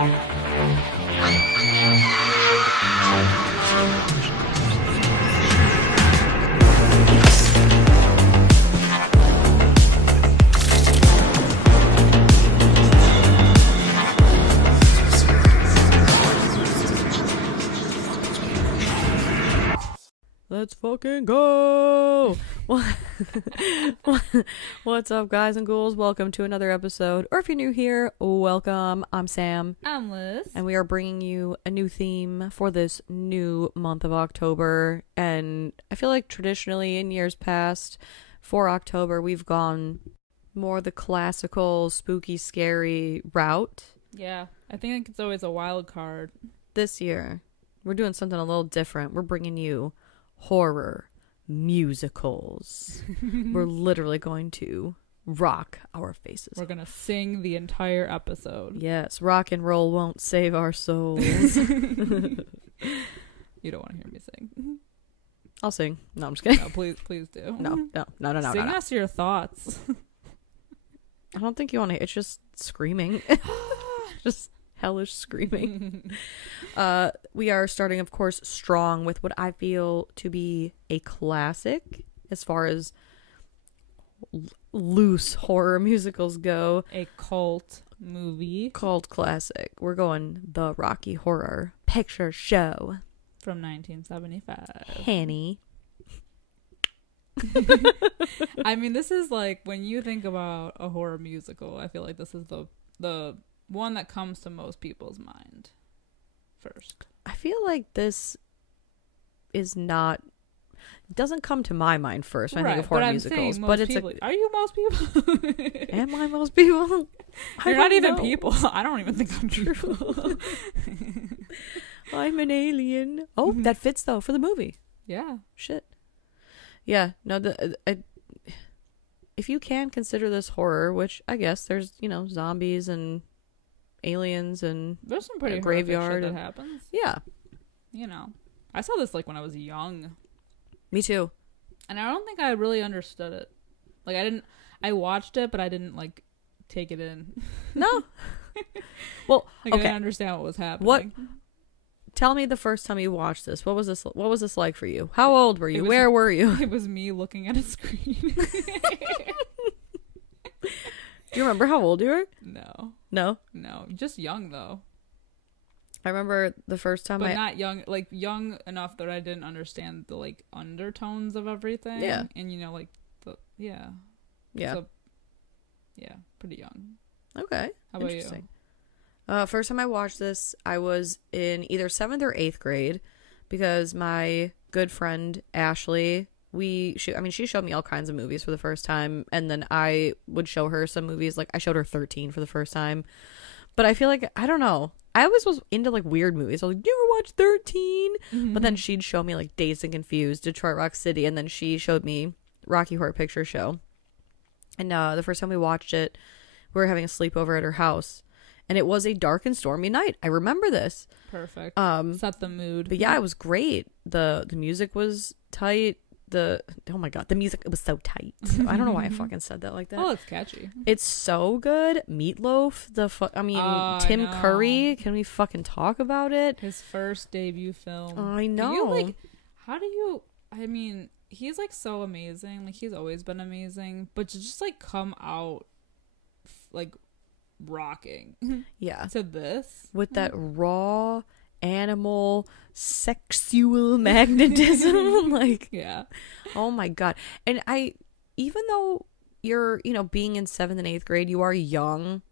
Let's fucking go! What's up, guys and ghouls? Welcome to another episode. Or if you're new here, welcome. I'm Sam. I'm Liz. And we are bringing you a new theme for this new month of October. And I feel like traditionally in years past, for October, we've gone more the classical, spooky, scary route. Yeah, I think it's always a wild card. This year, we're doing something a little different. We're bringing you horror musicals. We're literally going to rock our faces. We're gonna sing the entire episode. Yes, rock and roll won't save our souls. You don't want to hear me sing. I'll sing. No, I'm just kidding. No, please do. No. Sing us your thoughts. I don't think you want to. It's just screaming. Just hellish screaming. We are starting, of course, strong with what I feel to be a classic as far as loose horror musicals go. A cult movie. Cult classic. We're going the Rocky Horror Picture Show. From 1975. Henny. I mean, this is like, when you think about a horror musical, I feel like this is the one that comes to most people's mind first. I feel like this is not, doesn't come to my mind first when I think of horror musicals, but it's people, are you most people? Am I most people? You're not even people. I don't even think I'm people. I'm an alien. Oh, that fits though for the movie. Yeah. Shit. Yeah. No. If you can consider this horror, which I guess there's, zombies and aliens and there's some pretty graveyard shit that happens. Yeah. I saw this like when I was young. Me too. And I don't think I really understood it. Like I watched it, but I didn't like take it in. No. Well, like, okay. I didn't understand what was happening. Tell me the first time you watched this. What was this like for you? How old were you? Where were you? It was me looking at a screen. Do you remember how old you were? No, just young though. I remember the first time, but not young, like young enough that I didn't understand the like undertones of everything. Yeah, and yeah, so, yeah, pretty young. Okay, how about interesting. First time I watched this, I was in either 7th or 8th grade because my good friend Ashley, she showed me all kinds of movies for the first time, and then I would show her some movies. Like I showed her 13 for the first time, but I feel like, I don't know, I always was into like weird movies. I was like, you ever watch 13? Mm-hmm. But then she'd show me like Dazed and Confused, Detroit Rock City, and then she showed me Rocky Horror Picture Show. And the first time we watched it, we were having a sleepover at her house, and it was a dark and stormy night. I remember this. Perfect. Set the mood. But yeah, it was great. The music was tight. Oh my god, the music, it was so tight. I don't know why I fucking said that like that. Oh, it's catchy. It's so good. Meatloaf, Tim Curry. Can we fucking talk about it? His first debut film. I know. He's like so amazing. Like he's always been amazing, but to just like come out like rocking. Yeah. To this with that raw animal sexual magnetism. Like, yeah. Oh my god. And even though you're, being in 7th and 8th grade, you are young,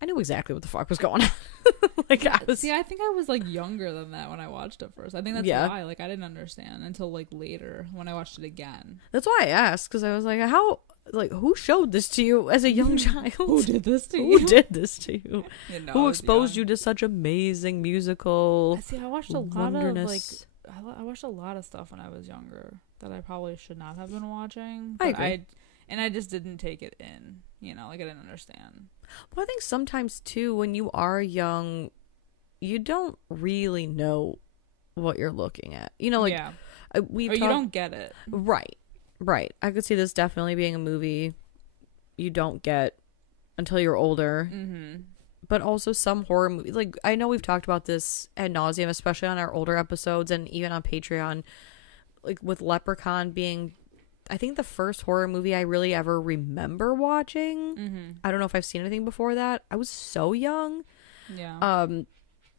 I knew exactly what the fuck was going on. I think I was like younger than that when I watched it first. I think that's why like I didn't understand until like later when I watched it again. That's why I asked, because I was like, who showed this to you as a young child? Who did this to you? Who exposed you to such amazing musical I watched a lot of stuff when I was younger that I probably should not have been watching. I agree. I just didn't take it in, like I didn't understand. Well, I think sometimes too, when you are young, you don't really know what you're looking at. You don't get it. Right. I could see this definitely being a movie you don't get until you're older. Mm-hmm. but also some horror movies. Like, I know we've talked about this ad nauseum, especially on our older episodes and even on Patreon, like with Leprechaun being, I think, the first horror movie I really ever remember watching. Mm-hmm. I don't know if I've seen anything before that. I was so young. Yeah.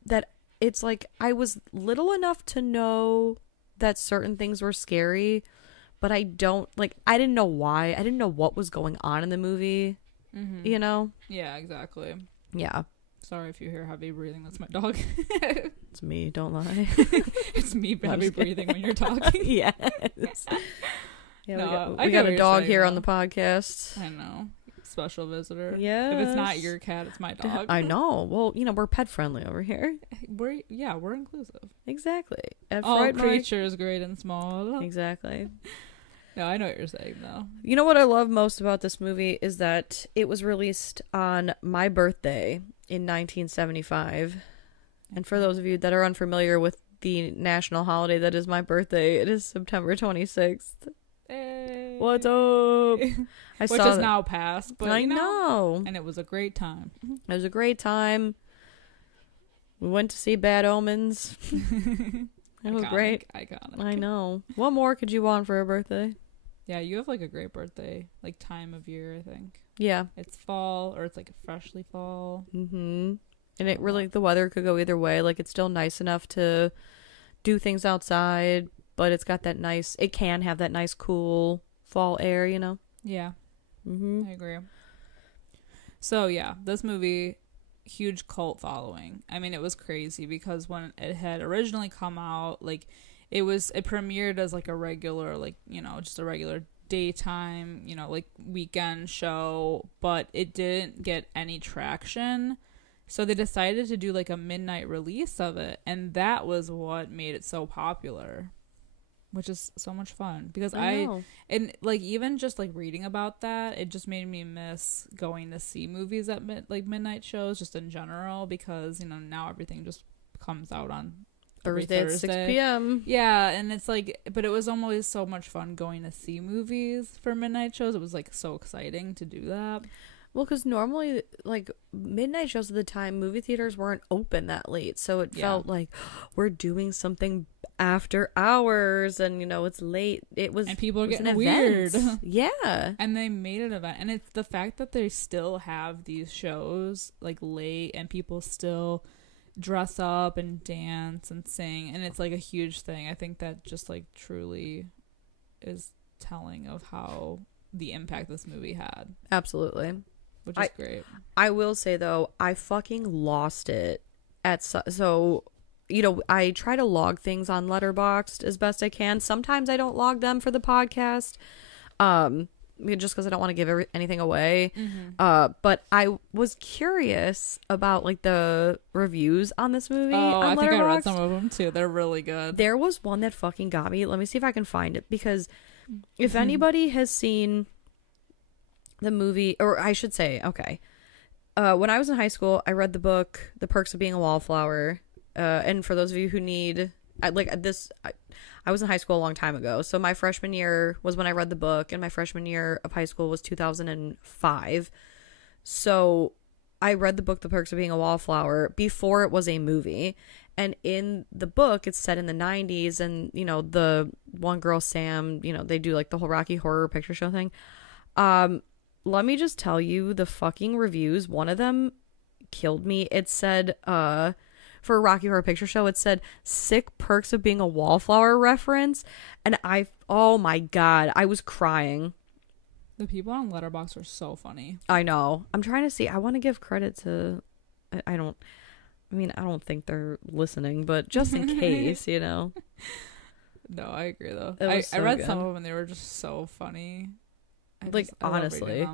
That it's like I was little enough to know that certain things were scary, but I didn't know why. I didn't know what was going on in the movie. Mm-hmm. You know? Yeah, exactly. Yeah. Sorry if you hear heavy breathing. That's my dog. It's me. Don't lie. It's me heavy breathing when you're talking. Yes. Yeah, No, we got a dog here though. on the podcast. I know. Special visitor. Yes. If it's not your cat, it's my dog. I know. Well, we're pet friendly over here. We're inclusive. Exactly. At All Fright Mic. creatures, great and small. Exactly. No, I know what you're saying, though. You know what I love most about this movie is that it was released on my birthday in 1975. And for those of you that are unfamiliar with the national holiday that is my birthday, it is September 26th. Hey. What's up? Which is now past, but I know. And it was a great time. It was a great time. We went to see Bad Omens. It was great. Iconic. I know. What more could you want for a birthday? Yeah, you have like a great birthday, like time of year, I think. Yeah. It's fall, or it's like freshly fall. Mm-hmm. And it really, the weather could go either way. Like, it's still nice enough to do things outside, but it's got that nice, it can have that nice, cool fall air, you know? Yeah. Mm-hmm. I agree. So, yeah, this movie, huge cult following. I mean, it was crazy because when it had originally come out, like, it premiered as like a regular, like, just a regular daytime, like weekend show, but it didn't get any traction. So they decided to do like a midnight release of it, and that was what made it so popular, which is so much fun because and like even just like reading about that, it just made me miss going to see movies at midnight shows just in general, because now everything just comes out on Thursday at 6 p.m. Yeah, and it's like, but it was always so much fun going to see movies for midnight shows. It was like so exciting to do that. Well, because normally, like, midnight shows at the time, movie theaters weren't open that late. So it felt like we're doing something after hours and, it's late. And people are getting weird. Yeah. And they made an event. And it's the fact that they still have these shows, like, late, and people still dress up and dance and sing. And it's, like, a huge thing. I think that just, like, truly is telling of how the impact this movie had. Absolutely. Which is great. I will say, though, I fucking lost it I try to log things on Letterboxd as best I can. Sometimes I don't log them for the podcast, just because I don't want to give anything away. Mm-hmm. But I was curious about, like, the reviews on this movie. I think I read some of them, too. They're really good. There was one that fucking got me. Let me see if I can find it, because if anybody has seen the movie, or I should say, okay, when I was in high school, I read the book The Perks of Being a Wallflower, and for those of you who need, I was in high school a long time ago, so my freshman year was when I read the book, and my freshman year of high school was 2005, so I read the book The Perks of Being a Wallflower before it was a movie. And in the book, it's set in the 90s, and, the one girl, Sam, they do, like, the whole Rocky Horror Picture Show thing. Let me just tell you, the fucking reviews, one of them killed me. It said, for a Rocky Horror Picture Show, it said, sick perks of being a wallflower reference. And oh my God, I was crying. The people on Letterboxd are so funny. I know. I'm trying to see. I want to give credit to, I don't think they're listening, but just in case, No, I agree, though. I read good. some of them, and they were just so funny. I honestly.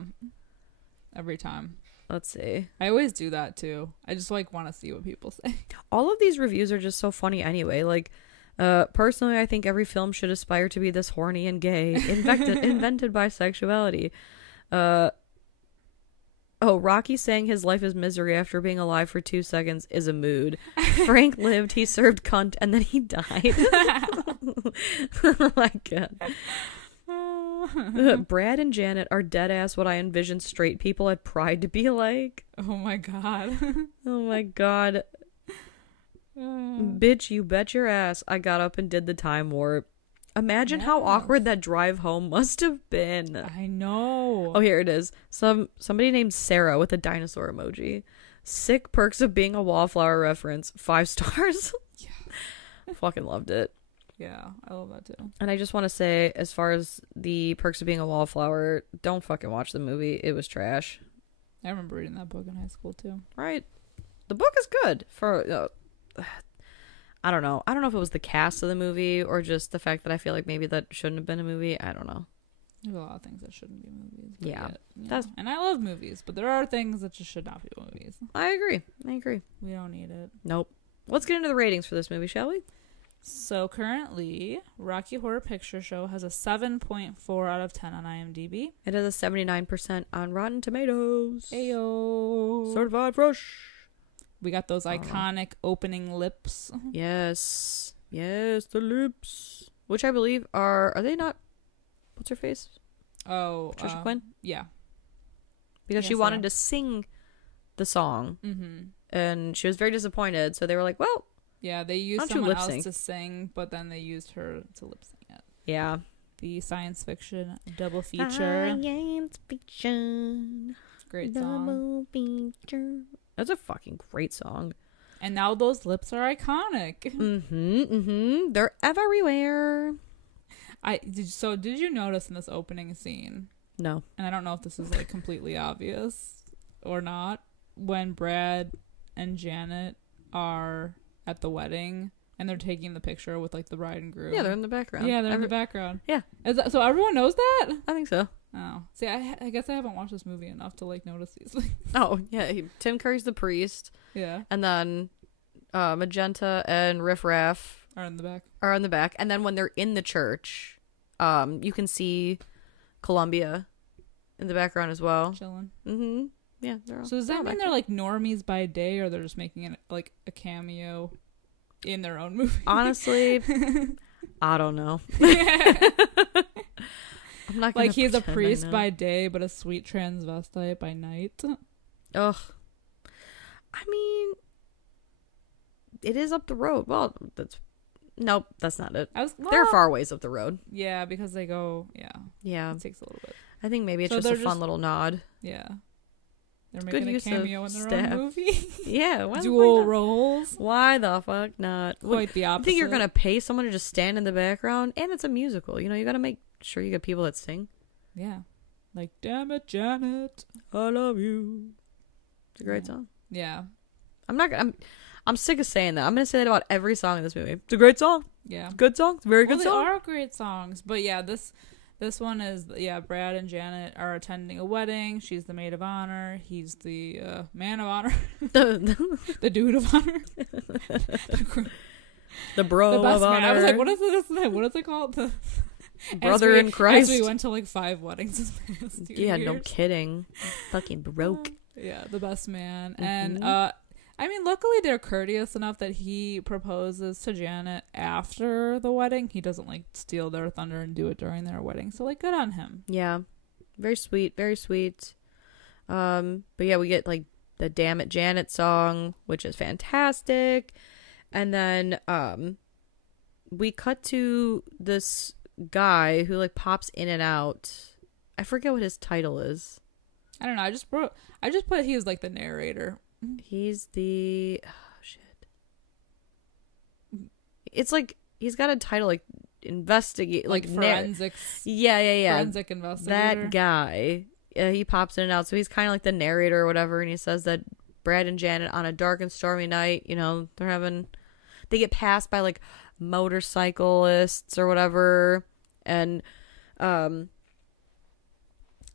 Every time. Let's see. I always do that, too. I just, like, want to see what people say. All of these reviews are just so funny anyway. Like, personally, I think every film should aspire to be this horny and gay, invented by sexuality. Rocky saying his life is misery after being alive for 2 seconds is a mood. Frank lived, he served cunt, and then he died. Oh my God. Brad and Janet are dead ass what I envisioned straight people at Pride to be like. Oh my god. Oh my god. Bitch, you bet your ass I got up and did the time warp. Imagine how awkward that drive home must have been. I know. Oh, here it is. Somebody named Sarah with a dinosaur emoji. Sick perks of being a wallflower reference. 5 stars. Yeah. Fucking loved it. Yeah, I love that too. And I just want to say, as far as the perks of being a wallflower, don't fucking watch the movie. It was trash. I remember reading that book in high school too. Right. The book is good for... I don't know. I don't know if it was the cast of the movie or just the fact that I feel like maybe that shouldn't have been a movie. I don't know. There's a lot of things that shouldn't be movies. Yeah. And I love movies, but there are things that just should not be movies. I agree. We don't need it. Nope. Let's get into the ratings for this movie, shall we? So currently, Rocky Horror Picture Show has a 7.4 out of 10 on IMDb. It has a 79% on Rotten Tomatoes. Ayo. Certified fresh. We got those iconic opening lips. Yes. Yes, the lips. Which I believe are they not... What's her face? Oh. Patricia Quinn? Yeah. Because she wanted to sing the song. Mm-hmm. And she was very disappointed. So they were like, well... Yeah, they used someone else to sing, but then they used her to lip sing it. Yeah. The science fiction double feature. Science fiction. Great song. Double feature. That's a fucking great song. And now those lips are iconic. They're everywhere. Did you notice in this opening scene? No. And I don't know if this is like completely obvious or not. When Brad and Janet are at the wedding and they're taking the picture with like the bride and groom. Yeah, they're in the background. Yeah, they're in the background. Yeah. So everyone knows that? I think so. Oh. See, I guess I haven't watched this movie enough to like notice these things. Oh, yeah. Tim Curry's the priest. Yeah. And then Magenta and Riff Raff are in the back. And then when they're in the church, you can see Columbia in the background as well. Chilling. Mm-hmm. Yeah. They're all, so does that mean they're like normies by day, or they're just making it like a cameo in their own movie? Honestly, I don't know. I'm not like he's a priest by day, but a sweet transvestite by night. Ugh. I mean, it is up the road. Well, nope, that's not it. They're far ways up the road. Yeah, because they go. Yeah. It takes a little bit. I think maybe it's just a fun little nod. Yeah. They're making a cameo in their own movie. Yeah. Dual roles. Why the fuck not? Quite the opposite. I think you're going to pay someone to just stand in the background, and it's a musical. You know, you got to make sure you get people that sing. Yeah. Like, damn it, Janet. I love you. It's a great song. Yeah. I'm sick of saying that. I'm going to say that about every song in this movie. It's a great song. Yeah. It's a good song. It's a very good song. They are great songs. But yeah, this one is, Brad and Janet are attending a wedding. She's the maid of honor. He's the man of honor. The dude of honor. The bro the best of man. honor. I was like, what is it called? The brother in Christ. As we went to like 5 weddings this past 2 Yeah, years. no kidding. Fucking broke. Yeah, the best man. And I mean, luckily they're courteous enough that he proposes to Janet after the wedding. He doesn't like steal their thunder and do it during their wedding. So like, good on him. Yeah, very sweet, very sweet. But yeah, we get like the "Damn It, Janet" song, which is fantastic, and then we cut to this guy who like pops in and out. I forget what his title is. I don't know. I just put he was like the narrator. He's the shit. It's like he's got a title like investigate, like forensics. Yeah. Forensic investigator. That guy. He pops in and out, so he's kind of like the narrator or whatever. And he says that Brad and Janet on a dark and stormy night, you know, they get passed by like motorcyclists or whatever, and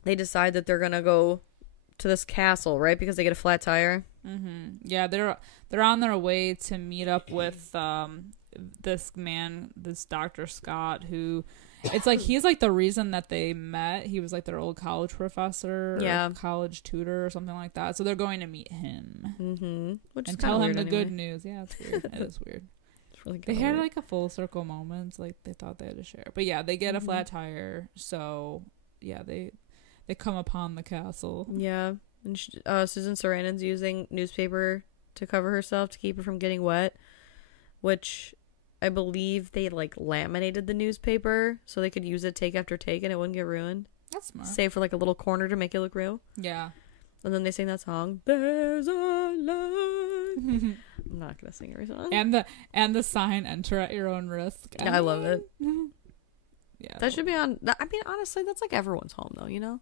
they decide that they're gonna go to this castle, right? Because they get a flat tire. Mm-hmm. Yeah, they're on their way to meet up with this man, this Dr. Scott, who it's like he's like the reason that they met. He was like their old college professor, or college tutor, or something like that. So they're going to meet him, which is and tell him the anyway. good news. Yeah, it's weird. It is weird. It's really They had like a full circle moment, like they thought they had to share. But yeah, they get a flat tire, so yeah, they come upon the castle. Yeah, and Susan Sarandon's using newspaper to cover herself to keep her from getting wet, which I believe they like laminated the newspaper so they could use it take after take and it wouldn't get ruined. That's smart. Save for like a little corner to make it look real. Yeah. And then they sing that song, "There's a light." I'm not gonna sing every song. And the sign, "Enter at your own risk." I love it. Yeah, that should be on. I mean, honestly, that's like everyone's home, though. You know,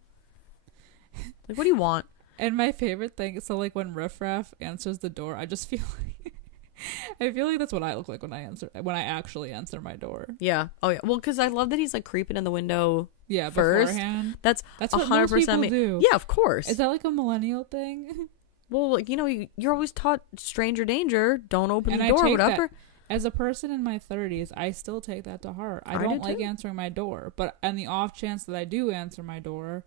like what do you want? And my favorite thing, so like when Riff Raff answers the door, I just feel like that's what I look like when I actually answer my door. Yeah. Oh yeah. Well, because I love that he's like creeping in the window. Yeah, first. Beforehand. That's what most people do. Yeah, of course. Is that like a millennial thing? Well, like, you know, you're always taught stranger danger. Don't open the I door, take whatever. That, as a person in my 30s, I still take that to heart. I don't like answering my door, but on the off chance that I do answer my door,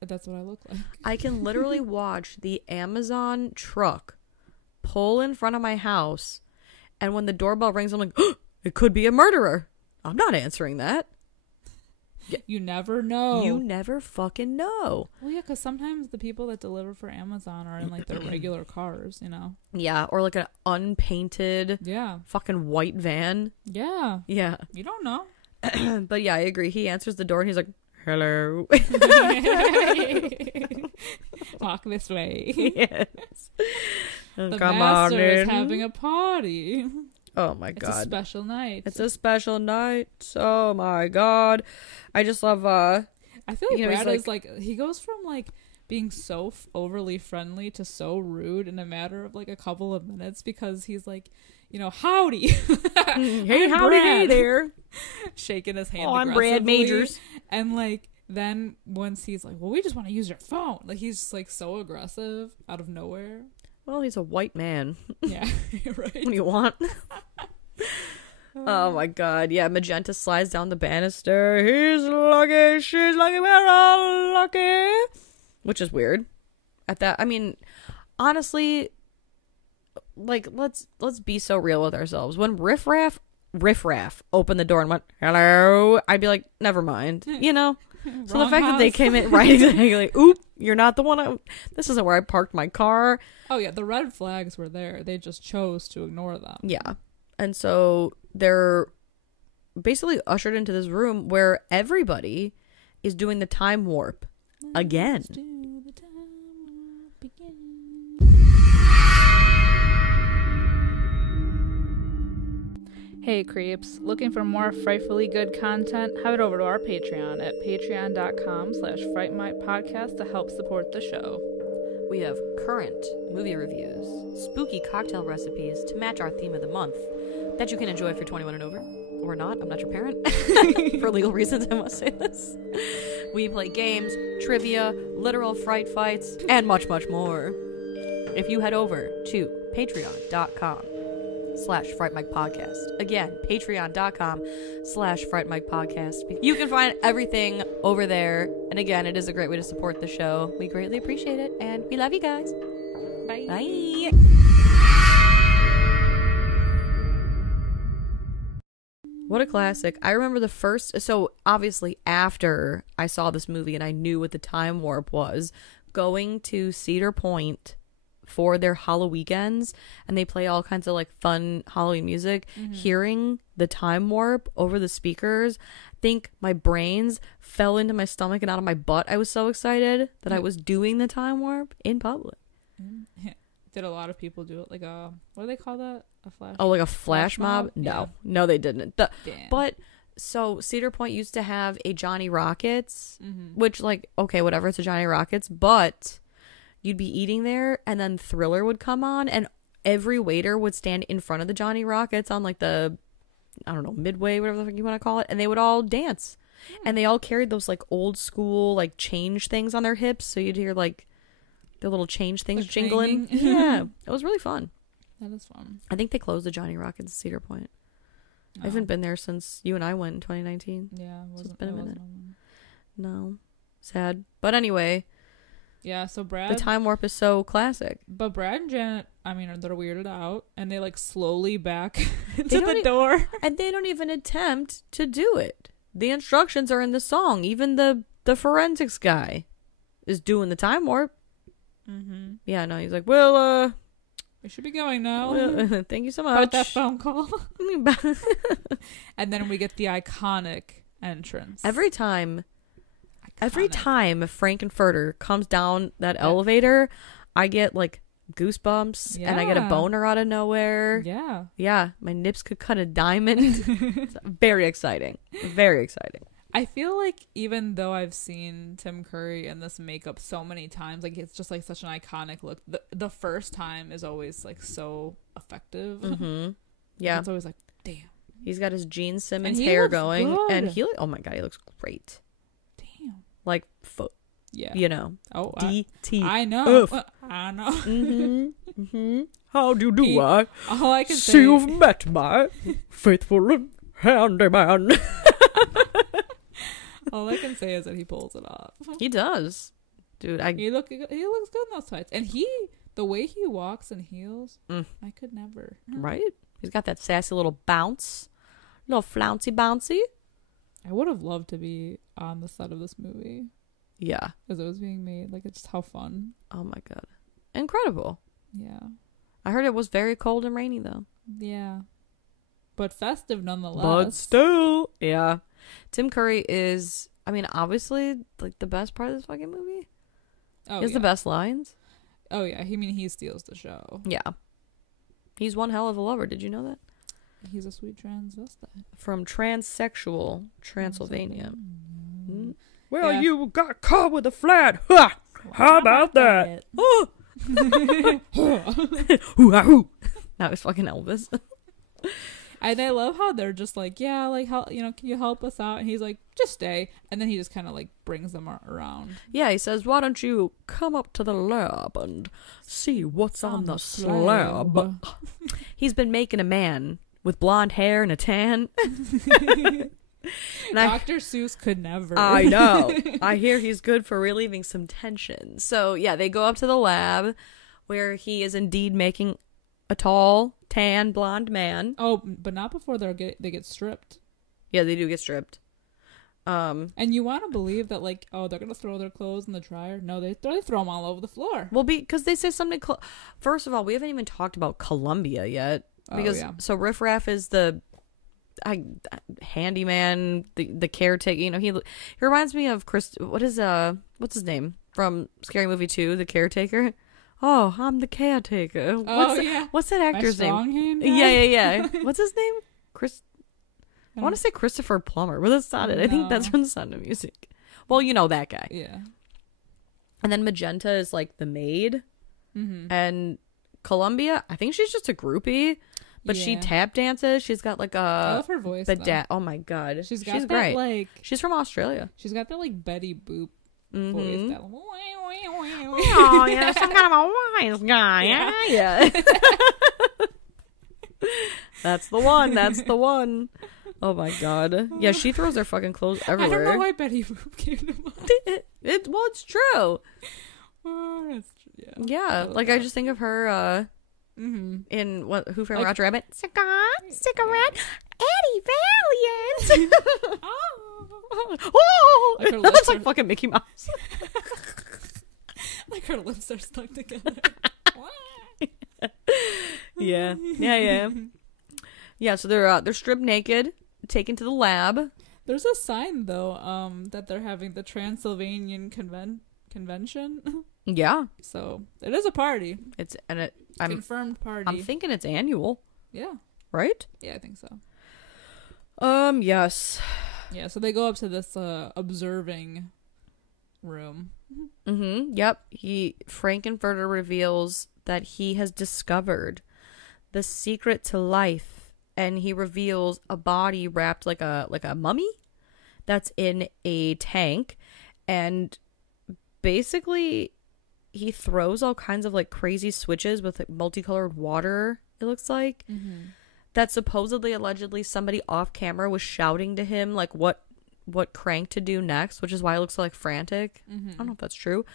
that's what I look like. I can literally watch the Amazon truck pull in front of my house, and when the doorbell rings, I'm like, oh, it could be a murderer. I'm not answering that. You never know. You never fucking know. Well, yeah, because sometimes the people that deliver for Amazon are in like their regular cars, you know? Yeah, or like an unpainted fucking white van. Yeah. Yeah. You don't know. But yeah, I agree. He answers the door and he's like, "Hello." Walk this way. Yes. The master is having a party. Oh my god. It's a special night. It's a special night. Oh my god. I just love I feel like Brad is like he goes from like being so overly friendly to so rude in a matter of like a couple of minutes because he's like, you know, howdy. Hey, howdy, hey there. Shaking his hand. Oh, I'm Brad Majors. And like then once he's like, well, we just want to use your phone. Like he's just like so aggressive out of nowhere. Well, he's a white man. Yeah, right. What do you want? Oh my god. Yeah, Magenta slides down the banister. He's lucky, she's lucky, we're all lucky. Which is weird. At that, I mean, honestly, like, let's be so real with ourselves. When Riff Raff opened the door and went, "Hello," I'd be like, never mind. You know? So the fact that they came in, right, exactly, like, oop, you're not the one this isn't where I parked my car. Oh yeah, the red flags were there. They just chose to ignore them. Yeah. And so they're basically ushered into this room where everybody is doing the time warp again. Let's do the time warp again. Hey creeps, looking for more frightfully good content? Head over to our Patreon at patreon.com/Fright Mic podcast to help support the show. We have current movie reviews, spooky cocktail recipes to match our theme of the month that you can enjoy if you're 21 and over. Or not, I'm not your parent. For legal reasons, I must say this. We play games, trivia, literal fright fights, and much, much more. If you head over to patreon.com/Fright Mic podcast. Again, patreon.com/Fright Mic podcast. You can find everything over there. And again, it is a great way to support the show. We greatly appreciate it. And we love you guys. Bye. Bye. What a classic. I remember the first, so obviously after I saw this movie and I knew what the time warp was, going to Cedar Point for their Halloweekends, and they play all kinds of like fun Halloween music, hearing the time warp over the speakers, I think my brains fell into my stomach and out of my butt. I was so excited that I was doing the time warp in public. Yeah. Did a lot of people do it? Like a, what do they call that? A flash? Oh, like a flash mob? No. Yeah. No, they didn't. But, so Cedar Point used to have a Johnny Rockets, which like, okay, whatever, it's a Johnny Rockets, but you'd be eating there and then Thriller would come on and every waiter would stand in front of the Johnny Rockets on like the, I don't know, midway, whatever the fuck you want to call it, and they would all dance. And they all carried those like old school like change things on their hips, so you'd hear like the little change things jingling. Yeah, it was really fun. That is fun. I think they closed the Johnny Rockets at Cedar Point. I haven't been there since you and I went in 2019. Yeah, so it's been a minute. No, sad. But anyway, Yeah, so The Brad, time warp is so classic. but Brad and Janet, I mean, they're weirded out, and they like slowly back into They don't the door. And they don't even attempt to do it. The instructions are in the song. Even the forensics guy is doing the time warp. Mm-hmm. Yeah, no, he's like, well, We should be going now. thank you so About much. that phone call. And then we get the iconic entrance. Every time Iconic. Frankenfurter comes down that elevator, I get like goosebumps and I get a Yeah. boner out of nowhere. Yeah. Yeah, my nips could cut a diamond. It's very exciting. Very exciting. I feel like even though I've seen Tim Curry in this makeup so many times, like it's just like such an iconic look. The first time is always like so effective. Mm-hmm. Yeah. It's always like, damn. He's got his Gene Simmons And he hair looks going. good. And oh my God, he looks great. Damn. Like, Yeah. you know. Oh, DT. I know. Oof. I know. Mm-hmm. Mm-hmm. How do you do, All I can See, say. you've met my faithful handyman. All I can say is that he pulls it off. He does. Dude, He looks good in those tights. And the way he walks in heels, I could never. Right? He's got that sassy little bounce. Little flouncy bouncy. I would have loved to be on the set of this movie Yeah. as it was being made. Like, it's just how fun. Oh my God. Incredible. Yeah. I heard it was very cold and rainy though. Yeah. But festive nonetheless. But still. Yeah. Tim Curry is, I mean, obviously, like the best part of this fucking movie. Oh, He has the best lines. Oh, yeah. He steals the show. Yeah. He's one hell of a lover. Did you know that? He's a sweet transvestite. From Transsexual Transylvania. Mm. Well, Yeah. you got caught with a flat. Ha! How about that? Oh! That was fucking Elvis. And I love how they're just like, yeah, like, how, can you help us out? And he's like, just stay. And then he just kind of like brings them around. Yeah, he says, why don't you come up to the lab and see what's on the slab? He's been making a man with blonde hair and a tan. And Dr. Seuss could never. I know. I hear he's good for relieving some tension. So, yeah, they go up to the lab where he is indeed making a tall, tan, blonde man. Oh, but not before they get stripped. Yeah, they do get stripped. And you want to believe that, like, oh, they're going to throw their clothes in the dryer? No, they throw them all over the floor. Well, because they say something. First of all, we haven't even talked about Columbia yet. Because, so Riff Raff is the handyman, the caretaker. He reminds me of Chris. What's his name from Scary Movie 2? The caretaker. Oh, I'm the caretaker. What's that actor's name? Yeah. What's his name? I want to say Christopher Plummer, but that's not it. I think that's from The Sound of Music. Well, you know that guy. Yeah. And then Magenta is like the maid. Mm-hmm. And Columbia, I think she's just a groupie. But she tap dances. She's got like I love her voice. Oh my God. She's great. like. She's from Australia. She's got that like Betty Boop Mm-hmm. voice. That, Oh, yeah, some kind of a wise guy. Yeah. That's the one. Oh my God. Yeah, she throws her fucking clothes everywhere. I don't know why Betty Boop came to mind. It's true. Yeah. Like I just think of her in Who Framed Roger Rabbit? Cigarette, Eddie Valiant. Oh, like her that lips looks like fucking Mickey Mouse. Like her lips are stuck together. Yeah. Yeah, so they're stripped naked, taken to the lab. There's a sign though, that they're having the Transylvanian convention. Yeah. So it is a party. I'm confirmed party. I'm thinking it's annual. Yeah. Right? Yeah, I think so. Yes. Yeah, so they go up to this observing room. Mm-hmm. Yep. Frankenfurter reveals that he has discovered the secret to life, and he reveals a body wrapped like a mummy that's in a tank, and basically he throws all kinds of like crazy switches with like multicolored water, it looks like. Mm-hmm. That supposedly, allegedly, somebody off camera was shouting to him like what Crank to do next, which is why it looks so like frantic. Mm-hmm. I don't know if that's true.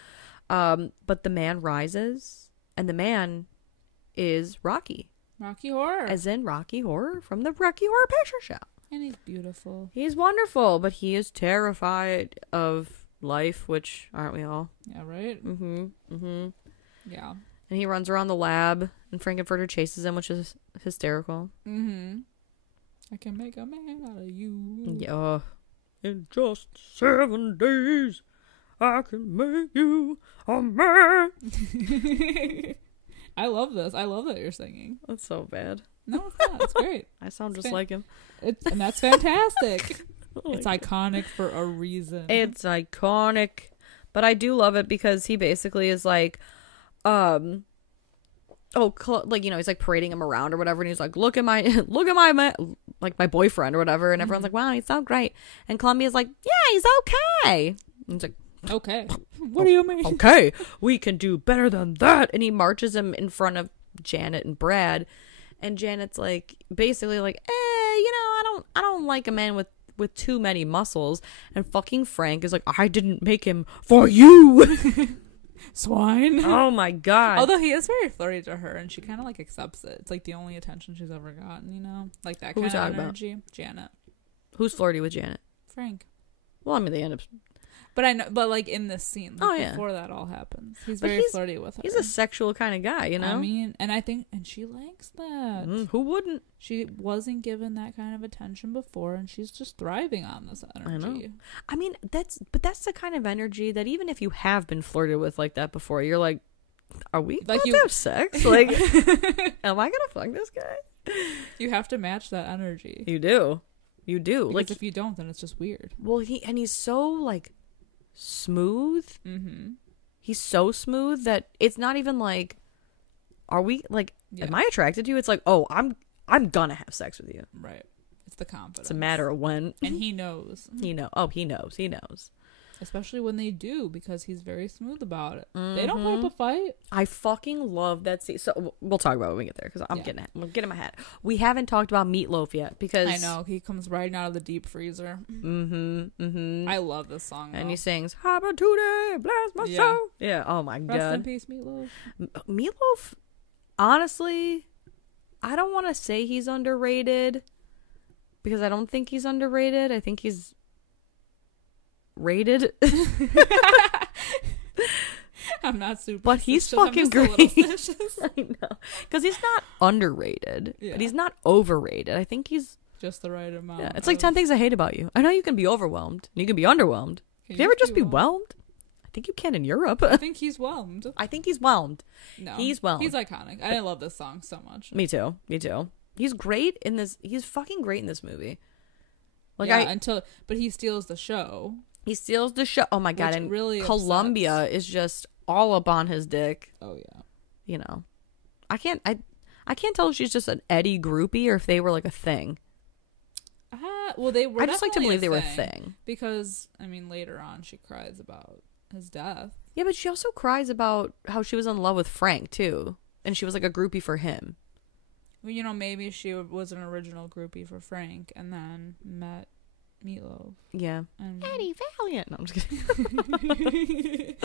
But the man rises, and the man is Rocky. Rocky Horror. As in Rocky Horror from the Rocky Horror Picture Show. And he's beautiful. He's wonderful, but he is terrified of life, which aren't we all? Yeah, right? Yeah. And he runs around the lab, and Frankenfurter chases him, which is hysterical. I can make a man out of you. Yeah. In just 7 days, I can make you a man. I love this. I love that you're singing. That's so bad. No, it's not. It's great. I sound just like him. And that's fantastic. Oh it's iconic for a reason. It's iconic. But I do love it because he basically is like, like, you know, he's like parading him around or whatever. And he's like, look at my like my boyfriend or whatever. And everyone's like, wow, he's so great. And Columbia's like, yeah, he's okay. And he's like, okay. What do you mean? Okay, we can do better than that. And he marches him in front of Janet and Brad. And Janet's like, basically like, you know, I don't like a man with too many muscles. And fucking Frank is like, I didn't make him for you. Swine. Oh my god. Although he is very flirty to her, and she kind of like accepts it. It's like the only attention she's ever gotten, you know, like that kind of energy. About? Janet. Who's flirty with Janet? Frank. Well, I mean, they end up. But I know, but like in this scene, like before that all happens, he's very flirty with her. He's a sexual kind of guy, you know. I mean, and she likes that. Who wouldn't? She wasn't given that kind of attention before, and she's just thriving on this energy. I know. I mean, that's the kind of energy that even if you have been flirted with like that before, you're like, are we like about to have sex? Like, am I gonna fuck this guy? You have to match that energy. You do. Because like, if you don't, then it's just weird. Well, he's so like smooth. He's so smooth that it's not even like, are we like, am I attracted to you? It's like, oh, I'm gonna have sex with you. Right. It's the confidence. It's a matter of when. And he knows. He knows. Especially when they do, because he's very smooth about it. They don't put up a fight. I fucking love that scene. So we'll talk about it when we get there, because I'm getting my head. We haven't talked about Meatloaf yet, because I know he comes right out of the deep freezer. I love this song, though. And he sings "Habitude, bless my soul." Yeah. Oh my god. Rest in peace, Meatloaf. Meatloaf. Honestly, I don't want to say he's underrated, because I don't think he's underrated. I think he's rated. I'm not super, but he's fucking great. I know, because he's not underrated, but he's not overrated. I think he's just the right amount. Yeah, it's like 10 Things I Hate About You. I know you can be overwhelmed and you can be underwhelmed. Can you ever just be whelmed? I think you can in Europe. I think he's whelmed. No, he's whelmed. He's iconic. I love this song so much. Me too. He's great in this. He's fucking great in this movie. But he steals the show. Oh my god! And really Columbia is just all up on his dick. Oh yeah. You know, I can't tell if she's just an Eddie groupie or if they were like a thing. Well, they were. I just like to believe they were a thing, because I mean, later on she cries about his death. Yeah, but she also cries about how she was in love with Frank too, and she was like a groupie for him. Well, you know, maybe she was an original groupie for Frank and then met Meatloaf. Yeah. Eddie Valiant. No, I'm just kidding.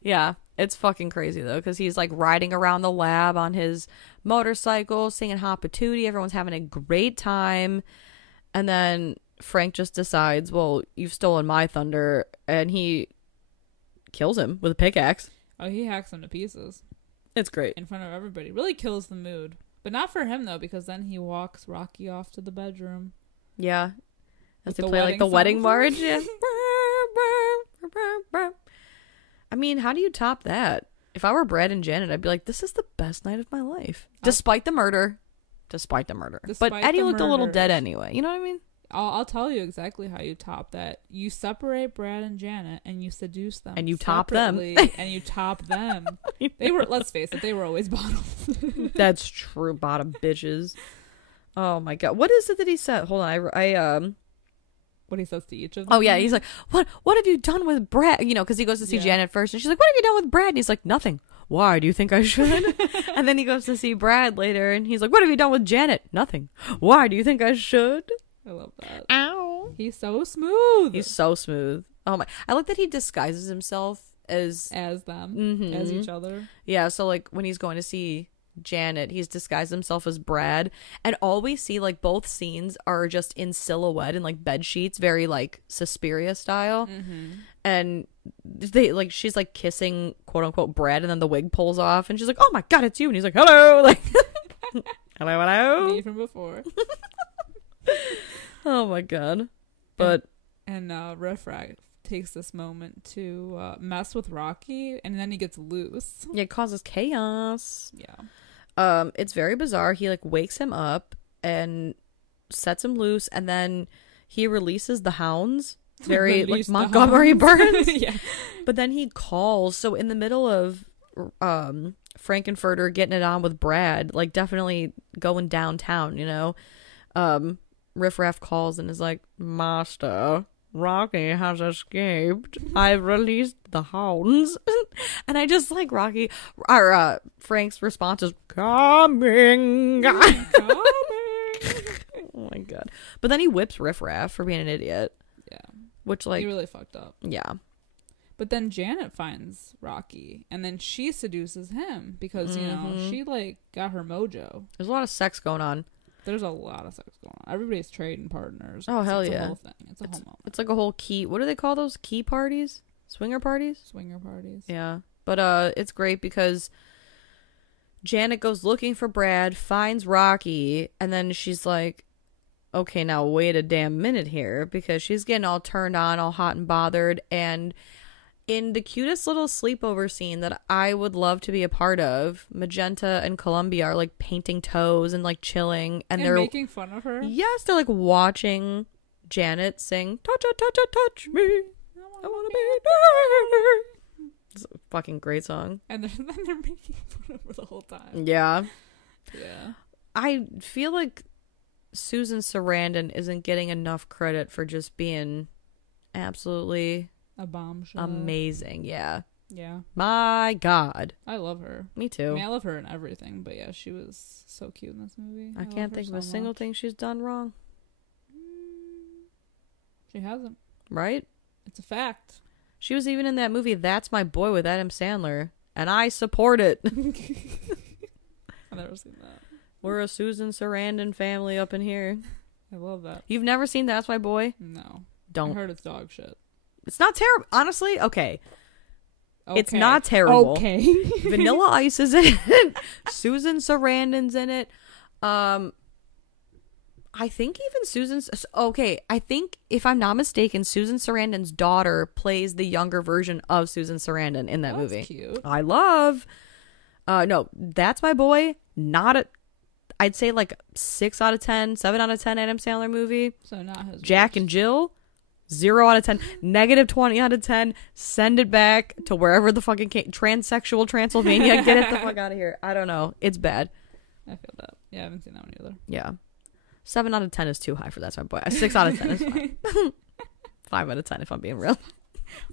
Yeah, it's fucking crazy though, because he's like riding around the lab on his motorcycle, singing Hot Patootie. Everyone's having a great time, and then Frank just decides, well, you've stolen my thunder, and he kills him with a pickaxe. Oh, he hacks him to pieces. It's great in front of everybody. Really kills the mood, but not for him though, because then he walks Rocky off to the bedroom. Yeah. As they play like the wedding march. Yeah. I mean, how do you top that? If I were Brad and Janet, I'd be like, this is the best night of my life. Despite the murder. But Eddie looked a little dead anyway. You know what I mean? I'll tell you exactly how you top that. You separate Brad and Janet and you seduce them. And you top them. And you top them. They were, let's face it, they were always bottoms. That's true. Bottom bitches. Oh my god. What is it that he said? Hold on. What he says to each of them. Oh yeah, he's like, what have you done with Brad? You know, because he goes to see Janet first, and she's like, what have you done with Brad? And he's like, nothing. Why do you think I should? And then he goes to see Brad later, and he's like, what have you done with Janet? Nothing. Why do you think I should? I love that. Ow. He's so smooth. Oh my! I like that he disguises himself as them, as each other. Yeah, so like when he's going to see Janet, he's disguised himself as Brad, and all we see, like, both scenes are just in silhouette and like bed sheets, very like Suspiria style. And they like, she's like kissing quote unquote Brad, and then the wig pulls off and she's like, oh my god, it's you, and he's like, hello, like hello Me from before. Oh my god. But and Riff Raff takes this moment to mess with Rocky, and then he gets loose. yeah, it causes chaos. Yeah. It's very bizarre. He like wakes him up and sets him loose, and then he releases the hounds. Very like Montgomery Burns. Yeah. But then he calls. So in the middle of Frankenfurter getting it on with Brad, like definitely going downtown, you know, Riff Raff calls and is like, Master, Rocky has escaped. I've released the hounds. And I just like Rocky, or Frank's response is, coming. Coming. Oh my god. But then he whips Riff Raff for being an idiot. Yeah. Which, like, he really fucked up. Yeah. But then Janet finds Rocky, and then she seduces him because, you know, she, like, got her mojo. There's a lot of sex going on. There's a lot of sex going on. Everybody's trading partners. Oh, hell it's yeah. a whole thing. It's a whole moment. It's like a whole key. What do they call those? Key parties? Swinger parties? Swinger parties. Yeah. But it's great because Janet goes looking for Brad, finds Rocky, and then she's like, okay, now wait a damn minute here, because she's getting all turned on, all hot and bothered, and in the cutest little sleepover scene that I would love to be a part of, Magenta and Columbia are like painting toes and like chilling, and they're making fun of her. Yes, they're like watching Janet sing "Touch it, touch it, touch me, I wanna be there." It's a fucking great song. And then they're making fun of her the whole time. Yeah. Yeah. I feel like Susan Sarandon isn't getting enough credit for just being absolutely a bombshell. Amazing. Yeah. Yeah. My God. I love her. Me too. I mean, I love her in everything, but yeah, she was so cute in this movie. I can't think of a single thing she's done wrong. She hasn't. Right? It's a fact. She was even in that movie That's My Boy with Adam Sandler, and I support it. I've never seen that. We're a Susan Sarandon family up in here. I love that. You've never seen That's My Boy? No. Don't. I heard it's dog shit. It's not terrible. Honestly, okay. It's not terrible. Okay. Vanilla Ice is in it. Susan Sarandon's in it. I think even Susan's... Okay, I think, if I'm not mistaken, Susan Sarandon's daughter plays the younger version of Susan Sarandon in that movie. That's cute. I love... No, That's My Boy. Not a... I'd say like 6 out of 10, 7 out of 10 Adam Sandler movie. So not his Jack worst. and Jill, 0 out of 10. Negative 20 out of 10. Send it back to wherever the fucking Transsexual Transylvania. Get it the fuck out of here. I don't know. It's bad. I feel that. Yeah, I haven't seen that one either. Yeah. 7 out of 10 is too high for That's My Boy. 6 out of 10 is fine. 5 out of 10 if I'm being real.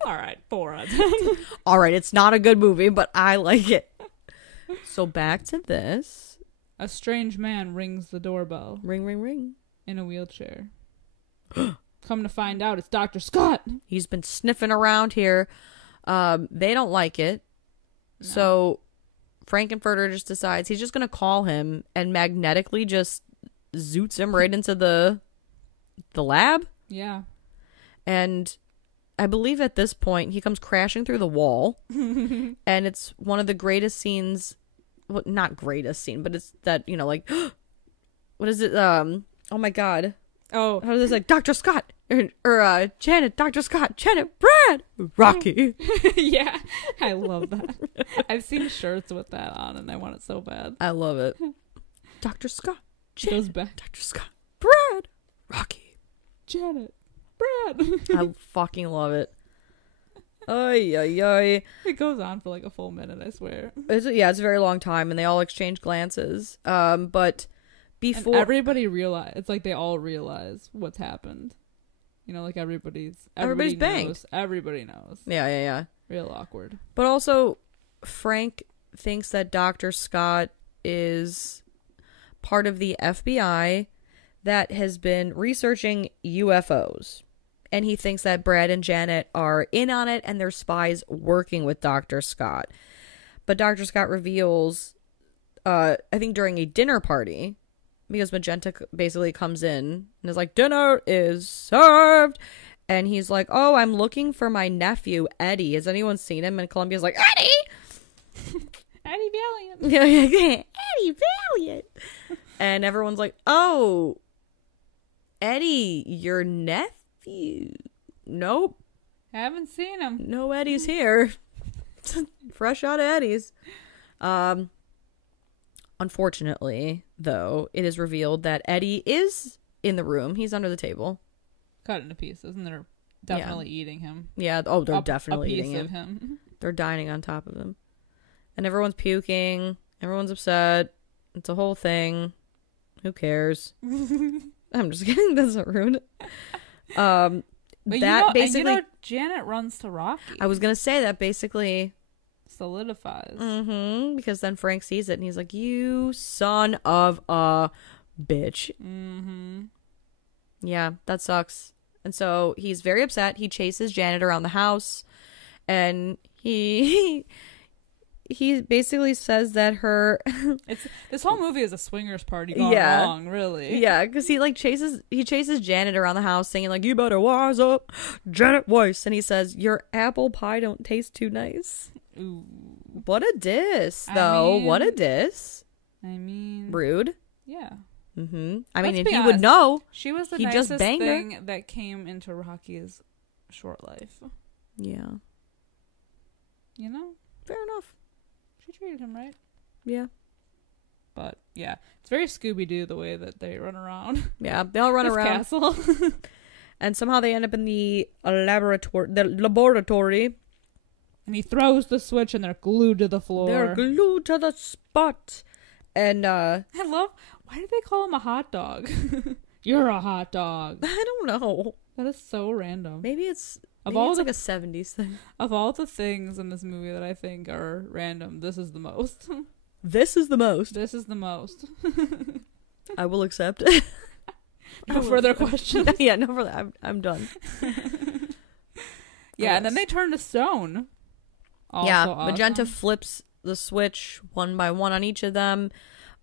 All right, 4 out of 10. All right, it's not a good movie, but I like it. So back to this. A strange man rings the doorbell. Ring, ring, ring. In a wheelchair. Come to find out, it's Dr. Scott. He's been sniffing around here. They don't like it. No. So Frankenfurter just decides he's just going to call him and magnetically just zoots him right into the lab. Yeah. And I believe at this point he comes crashing through the wall. And it's one of the greatest scenes. Well, not greatest scene, but it's that, you know, like, what is it? Oh my God. Oh. How does it say? Dr. Scott or Janet, Dr. Scott, Janet, Brad, Rocky. Yeah, I love that. I've seen shirts with that on and I want it so bad. I love it. Dr. Scott, Janet, goes back. Dr. Scott, Brad, Rocky, Janet, Brad. I fucking love it. Ay, ay, ay. It goes on for like a full minute, I swear. It's a very long time, and they all exchange glances. But before and everybody realize, it's like they all realize what's happened. You know, like everybody's banged. knows. Everybody knows. Yeah. Real awkward. But also, Frank thinks that Dr. Scott is part of the FBI that has been researching UFOs. And he thinks that Brad and Janet are in on it and they're spies working with Dr. Scott. But Dr. Scott reveals, I think during a dinner party, because Magenta basically comes in and is like, dinner is served. And he's like, oh, I'm looking for my nephew, Eddie. Has anyone seen him? And Columbia's like, Eddie! Eddie Valiant. Eddie Valiant. And everyone's like, oh, Eddie, your nephew? Nope. Haven't seen him. No Eddie's here. Fresh out of Eddie's. Unfortunately, though, it is revealed that Eddie is in the room. He's under the table. Cut into pieces, and they're definitely eating him. Yeah. Oh, they're definitely a piece eating of him. They're dining on top of him. And everyone's puking. Everyone's upset. It's a whole thing. Who cares? I'm just kidding. That's not rude. But that basically, Janet runs to Rocky. I was gonna say that basically solidifies. Because then Frank sees it and he's like, "You son of a bitch." Yeah, that sucks. And so he's very upset. He chases Janet around the house, and he basically says that her this whole movie is a swingers party gone wrong, really. Yeah, because he chases Janet around the house singing like, "You better wise up, Janet Weiss," and he says, "Your apple pie don't taste too nice." Ooh. What a diss, though. What a diss. I mean, rude. Yeah. I mean, Let's if be he honest, would know, she was the he nicest just banged thing her. that came into Rocky's short life. Yeah. You know? Fair enough. She treated him right. Yeah. But, yeah. It's very Scooby-Doo the way that they run around. Yeah, they all run around. Castle. And somehow they end up in the laboratory. And he throws the switch and they're glued to the floor. They're glued to the spot. And, I love... Why do they call him a hot dog? You're a hot dog. I don't know. That is so random. Maybe it's like a 70s thing. Of all the things in this movie that I think are random, this is the most. This is the most. This is the most. I will accept. No further questions? Yeah, no further. I'm done. Yeah, and then they turn to stone. Also yeah, awesome. Magenta flips the switch one by one on each of them.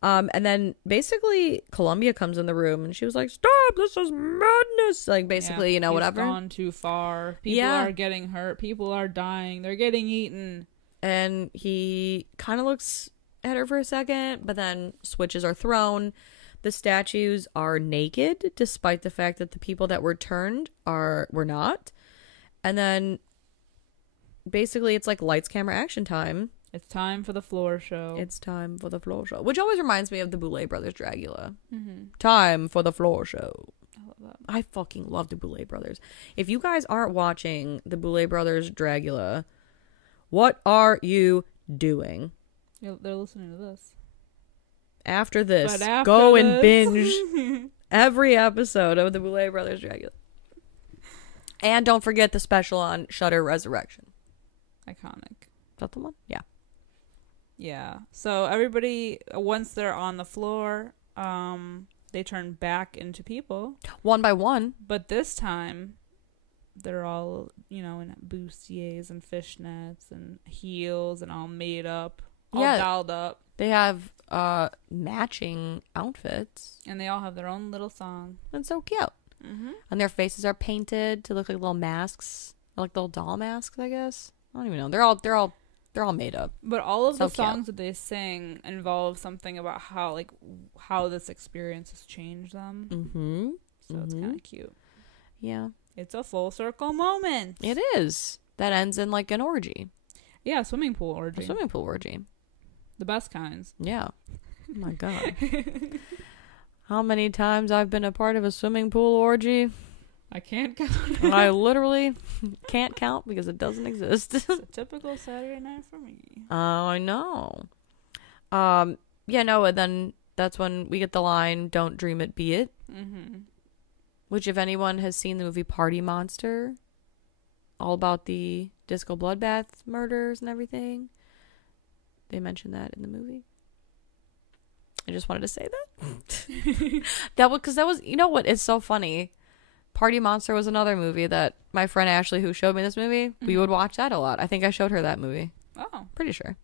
And then basically Columbia comes in the room and she was like, "Stop, this is madness." Like basically, he's whatever. Gone too far. People are getting hurt. People are dying. They're getting eaten. And he kind of looks at her for a second, but then switches are thrown. The statues are naked, despite the fact that the people that were turned were not. And then basically it's like lights, camera, action time. It's time for the floor show. It's time for the floor show. Which always reminds me of the Boulet Brothers Dragula. Time for the floor show. I love that. I fucking love the Boulet Brothers. If you guys aren't watching the Boulet Brothers Dragula, what are you doing? Yeah, they're listening to this. After this, go and binge every episode of the Boulet Brothers Dragula. And don't forget the special on Shudder Resurrection. Iconic. Is that the one? Yeah. Yeah. So everybody, once they're on the floor, they turn back into people. One by one. But this time, they're all, in bustiers and fishnets and heels and all made up. All dolled up. They have matching outfits. And they all have their own little song. It's so cute. And their faces are painted to look like little masks. Like little doll masks, I guess. I don't even know. They're all made up. But all of the songs that they sing involve something about how this experience has changed them. So it's kind of cute. Yeah. It's a full circle moment. It is. That ends in like an orgy. Yeah, swimming pool orgy. A swimming pool orgy. The best kinds. Yeah. Oh my God. How many times I've been a part of a swimming pool orgy? I can't count. I literally can't count because it doesn't exist. It's a typical Saturday night for me. Oh, I know. Yeah, no, and then that's when we get the line, "Don't dream it, be it." Which, if anyone has seen the movie Party Monster, all about the disco bloodbath murders and everything, they mentioned that in the movie. I just wanted to say that. Because that was, you know what is so funny? Party Monster was another movie that my friend Ashley, who showed me this movie, we would watch that a lot. I think I showed her that movie. Oh. Pretty sure.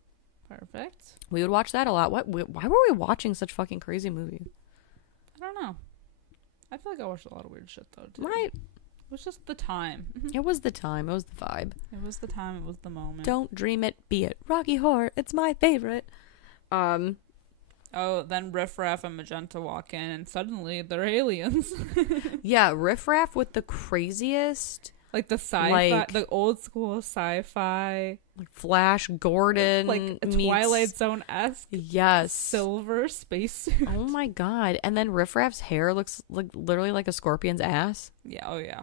Perfect. We would watch that a lot. Why were we watching such fucking crazy movies? I don't know. I feel like I watched a lot of weird shit, though, too. Right. It was just the time. It was the time. It was the vibe. It was the time. It was the moment. Don't dream it, be it. Rocky Horror. It's my favorite. Oh, then Riff Raff and Magenta walk in, and suddenly they're aliens. Yeah, Riff Raff with the craziest... Like the sci-fi, Like- the old school sci-fi, Like Flash Gordon like a meets- Twilight Zone-esque Yes. silver spacesuit. Oh my god. And then Riff Raff's hair looks like literally like a scorpion's ass. Yeah, oh yeah.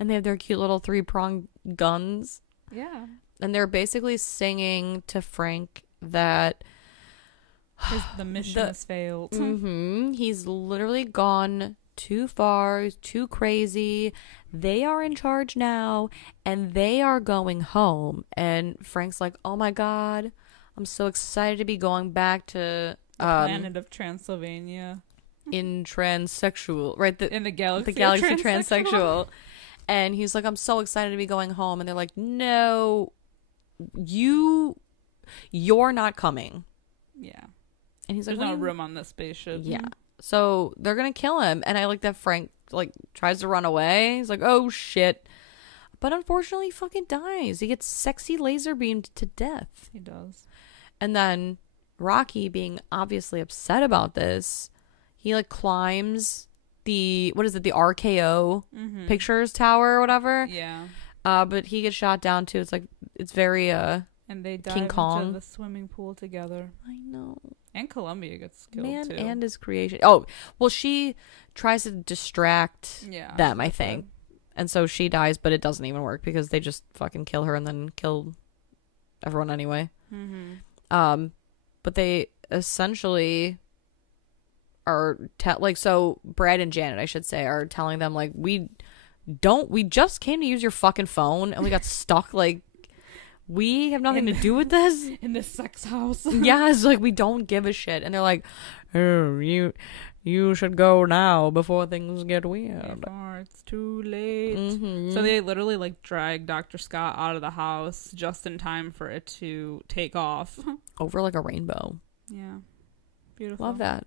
And they have their cute little 3-pronged guns. Yeah. And they're basically singing to Frank that The mission has failed. he's literally gone too far, he's too crazy. They are in charge now, and they are going home. And Frank's like, oh my god, I'm so excited to be going back to The planet of Transylvania. in transsexual, right? In the galaxy. The galaxy transsexual. And he's like, I'm so excited to be going home. And they're like, no, you're not coming. Yeah. And he's There's like, no "What do you-" room on this spaceship. Yeah. So they're gonna kill him. And I like that Frank like tries to run away. He's like, oh shit. But unfortunately he fucking dies. He gets sexy laser beamed to death. He does. And then Rocky, being obviously upset about this, he like climbs the the RKO Pictures Tower or whatever. Yeah. But he gets shot down too. It's like it's very And they dive King Kong. into the swimming pool together. I know. And Columbia gets killed Man too. and his creation. Oh, well, she tries to distract them, I think. And so she dies, but it doesn't even work because they just fucking kill her and then kill everyone anyway. But they essentially are so Brad and Janet, I should say, are telling them like, we just came to use your fucking phone and we got stuck. Like, we have nothing to do with this. In the sex house. Yeah, it's like we don't give a shit. And they're like, oh, you should go now before things get weird. Before it's too late. Mm-hmm. So they literally like drag Dr. Scott out of the house just in time for it to take off. Over like a rainbow. Yeah. Beautiful. Love that.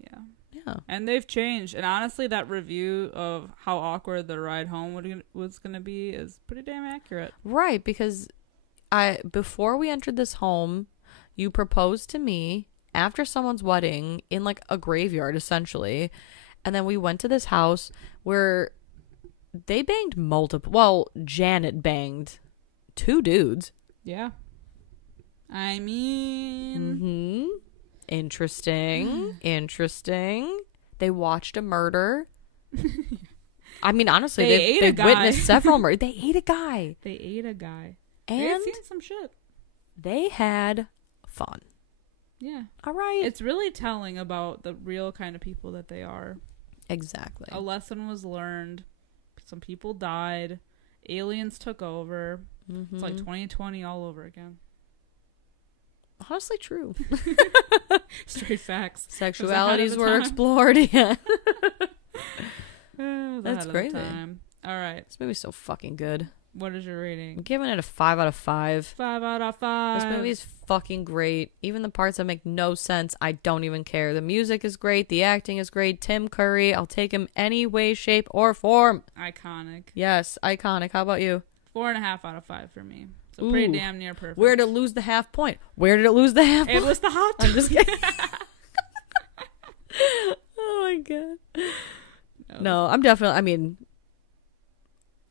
Yeah. Yeah. And they've changed. And honestly, that review of how awkward the ride home was going to be is pretty damn accurate. Right, because before we entered this home, you proposed to me after someone's wedding in like a graveyard essentially, and then we went to this house where they banged Janet banged 2 dudes. Yeah. I mean, Interesting. They watched a murder. I mean, honestly, They they've witnessed several murders. They ate a guy. They ate a guy. And They've seen some shit. they had fun. Yeah. All right. It's really telling about the real kind of people that they are. Exactly. A lesson was learned. Some people died. Aliens took over. It's like 2020 all over again. Honestly, true. Straight facts. Sexualities were explored. Yeah. That's crazy. All right. This movie's so fucking good. What is your I'm rating? giving it a 5 out of 5. 5 out of 5. This movie's fucking great. Even the parts that make no sense, I don't even care. The music is great. The acting is great. Tim Curry, I'll take him any way, shape, or form. Iconic. Yes, iconic. How about you? 4.5 out of 5 for me. So pretty damn near perfect. Where did it lose the half point? Where did it lose the half point? It was the hot I'm just kidding. Oh my god. No, I'm definitely, I mean,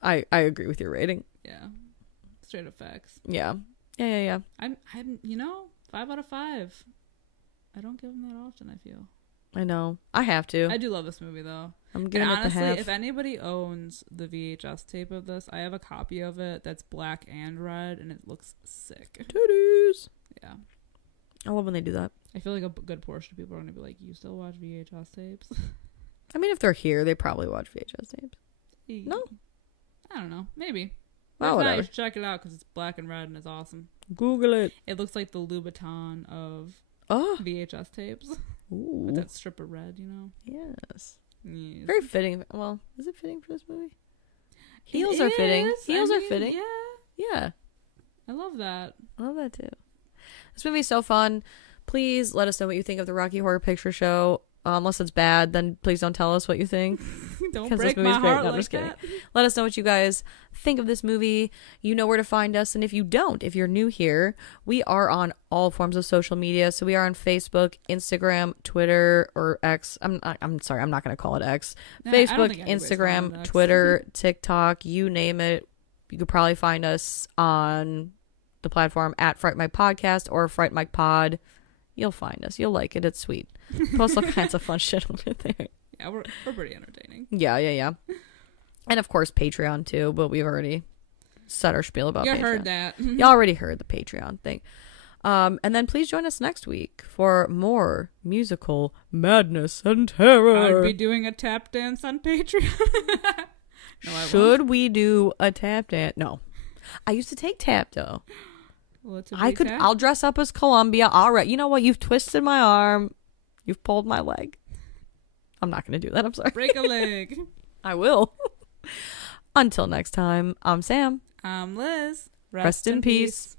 I agree with your rating. Yeah. Straight up facts. Yeah. Yeah. I'm 5 out of 5. I don't give them that often, I feel. I know. I have to. I do love this movie though. I'm giving it the half. If anybody owns the VHS tape of this, I have a copy of it that's black and red, and it looks sick. Titties. Yeah. I love when they do that. I feel like a good portion of people are going to be like, you still watch VHS tapes? I mean, if they're here, they probably watch VHS tapes. No? I don't know. Maybe. Well, If not, whatever. you should check it out because it's black and red and it's awesome. Google it. It looks like the Louboutin of Oh. VHS tapes. Ooh. With that strip of red, you know? Yes. Yes. Very fitting. Well, is it fitting for this movie? Heels are fitting. Heels are fitting. Yeah. I love that. I love that too. This movie's so fun. Please let us know what you think of the Rocky Horror Picture Show. Unless it's bad, then please don't tell us what you think. Don't break my heart like that. Let us know what you guys think of this movie. You know where to find us. And if you don't, if you're new here, we are on all forms of social media. So we are on Facebook, Instagram, Twitter, or X. I'm sorry, I'm not going to call it X. Facebook, Instagram, Twitter, TikTok, you name it. You could probably find us on the platform at Fright Mic Podcast or Fright Mic Pod. You'll find us. You'll like it. It's sweet. Post all kinds of fun shit over there. Yeah, we're pretty entertaining. Yeah. And of course Patreon too, but we've already said our spiel about Patreon. You heard that. You already heard the Patreon thing. And then please join us next week for more musical madness and terror. I'd be doing a tap dance on Patreon. No, Should we do a tap dance? No. I used to take tap though. Well, I'll dress up as Columbia. All right. You know what? You've twisted my arm. You've pulled my leg. I'm not going to do that. I'm sorry. Break a leg. I will. Until next time, I'm Sam. I'm Liz. Rest in peace.